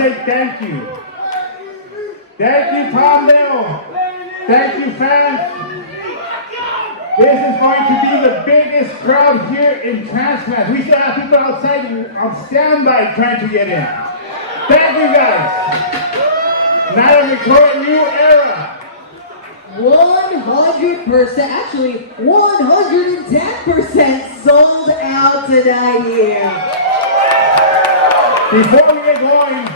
say thank you. Thank you, Palmdale. Thank you, fans. This is going to be the biggest crowd here in Transplant. We still have people outside on standby trying to get in. Thank you, guys. Now we record a new era. 100%, actually 110% sold out tonight here. Before we get going,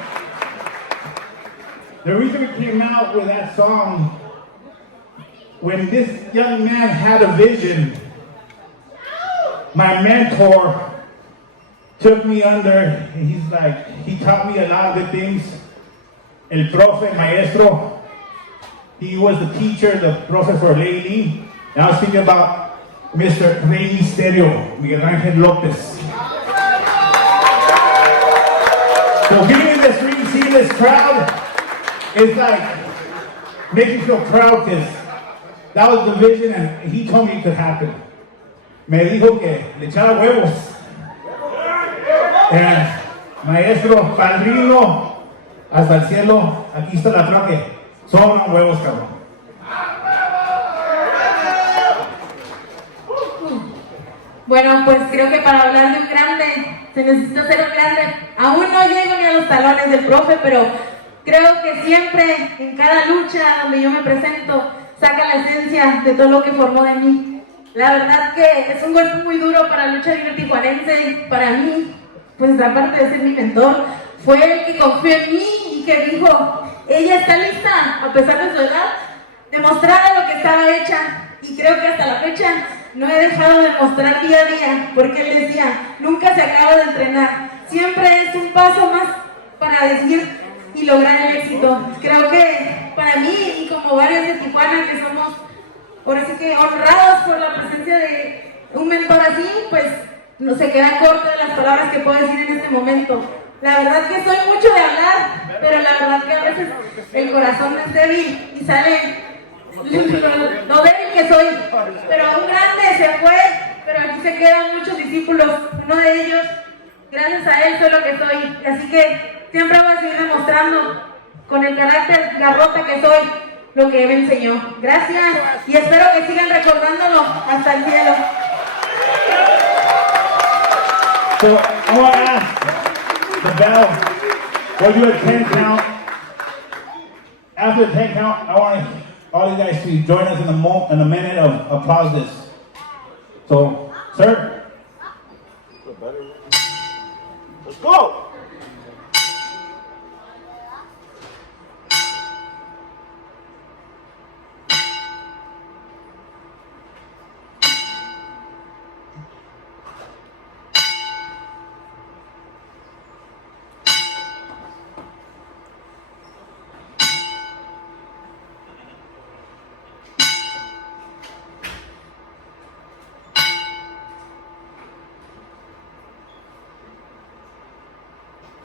the reason we came out with that song, when this young man had a vision, my mentor took me under, and he taught me a lot of good things. El profe, maestro. He was the teacher, the profe for Lady. And I was thinking about Mr. Rey Mysterio, Miguel Ángel López. So being in the street, seeing this crowd, is like, makes me feel proud because that was the vision and he told me it could happen. Me dijo que le echaba huevos. And maestro, padrino, hasta el cielo, aquí está la troque. Sobran huevos, cabrón. Bueno, pues creo que para hablar de un grande se necesita ser un grande. Aún no llego ni a los talones del profe, pero creo que siempre, en cada lucha donde yo me presento, saca la esencia de todo lo que formó de mí. La verdad que es un golpe muy duro para la lucha libre tijuanense. Para mí, pues aparte de ser mi mentor, fue el que confió en mí y que dijo, ella está lista, a pesar de su edad, demostrar lo que estaba hecha. Y creo que hasta la fecha no he dejado de mostrar día a día, porque él decía, nunca se acaba de entrenar. Siempre es un paso más para decir y lograr el éxito. Creo que para mí y como varios de Tijuana que somos, ahora sí que honrados por la presencia de un mentor así, pues no se queda corta de las palabras que puedo decir en este momento. La verdad que soy mucho de hablar, pero la verdad que a veces el corazón es débil y sale lo débil que soy. Pero un grande se fue, pero aquí se quedan muchos discípulos. Uno de ellos, gracias a él soy lo que soy. Así que siempre voy a seguir demostrando con el carácter garrota que soy lo que él me enseñó. Gracias y espero que sigan recordándolo hasta el cielo. So I want to ask the bell, we'll do a 10 count. After the 10 count, I want all you guys to join us in a minute of applause. So, sir. Let's go.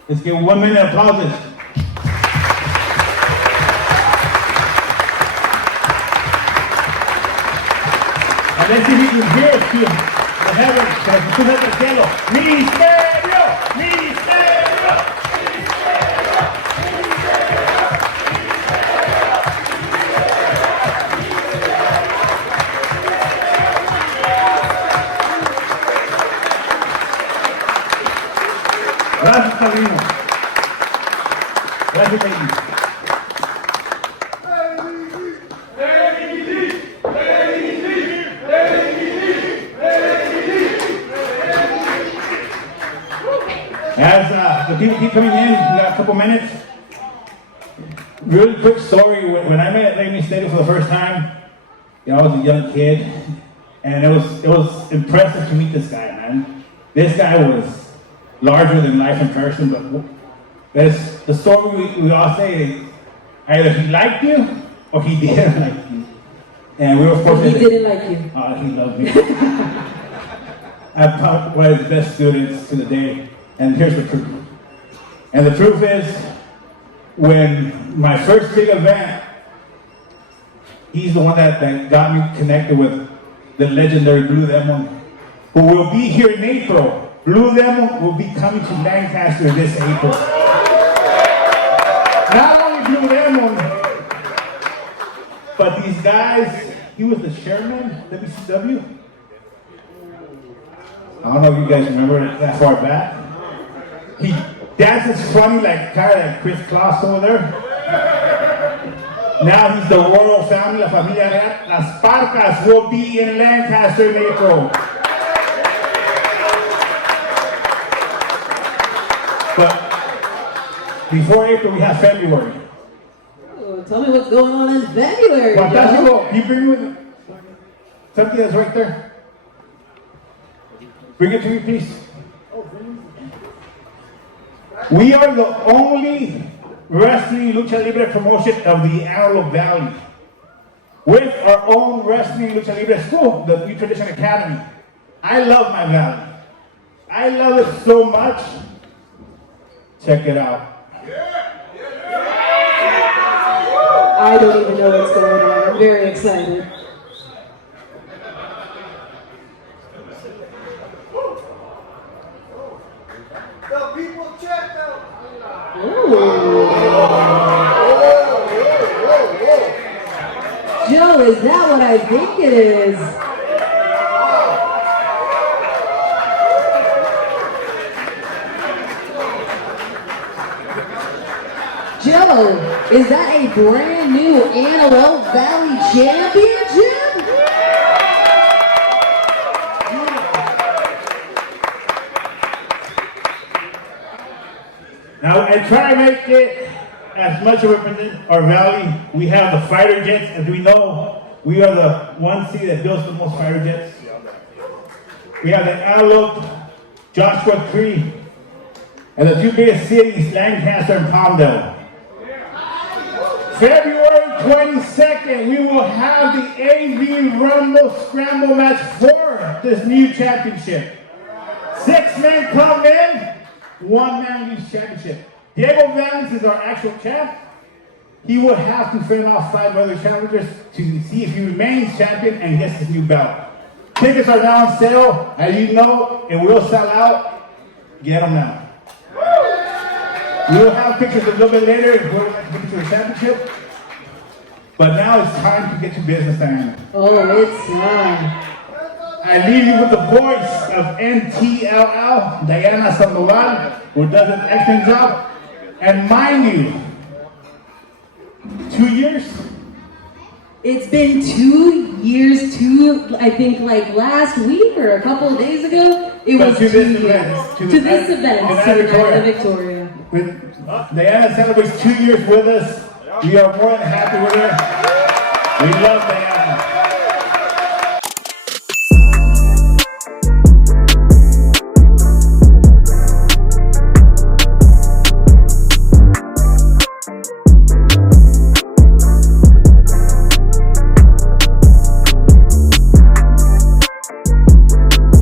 Let's give 1 minute applause. And let's see if you can hear us too. The heavens, tú ves el cielo. Misterio, misterio, Gracias, padrino. Gracias, baby. As the people keep coming in, we got a couple minutes. Really quick story. When I met Rey Mysterio for the first time, I was a young kid, and it was impressive to meet this guy, man. This guy was larger than life in person, but there's the story we all say, either he liked you or he didn't like you. And we were fortunate. He didn't like you. He loved me. I'm probably one of his best students to the day. And here's the truth. And the truth is, when my first big event, he's the one that got me connected with the legendary Blue Demon, who will be here in April. Blue Demon will be coming to Lancaster this April. But these guys, he was the chairman, WCW. I don't know if you guys remember it that far back. He dances funny, like kind of like Chris Kloss over there. Now he's the royal family, la familia real. Las Parcas will be in Lancaster in April. But before April, we have February. Oh, tell me what's going on in February, Joe. Fantástico. You bring me something that's right there. Bring it to me, please. We are the only wrestling lucha libre promotion of the Antelope Valley, with our own wrestling lucha libre school, the New Tradition Academy. I love my valley. I love it so much. Check it out. I don't even know what's going on. I'm very excited. The people check out. Joe, is that what I think it is? Joe, is that a brand new NTLL Valley Championship? Now, I try to make it as much of our valley. We have the fighter jets. As we know, we are the one city that builds the most fighter jets. We have the Antelope, Joshua Tree, and the two biggest cities, Lancaster and Palmdale. February 22nd, we will have the AV Rumble Scramble match for this new championship. 6 men come in, 1 man leaves championship. Diego Vance is our actual champ. He will have to fend off 5 other challengers to see if he remains champion and gets his new belt. Tickets are now on sale, as you know, it will sell out. Get them now. We'll have pictures a little bit later if we're going to the championship. But now it's time to get to business, Diana. Oh, it's time. I leave you with the voice of NTLL, Diana Sandoval, who does an excellent job. And mind you, 2 years? It's been 2 years, I think like last week or a couple of days ago. It was to 2 this years. event, To this event, to the night of Victoria. When Diana celebrates 2 years with us, we are more than happy with her. We love Diana.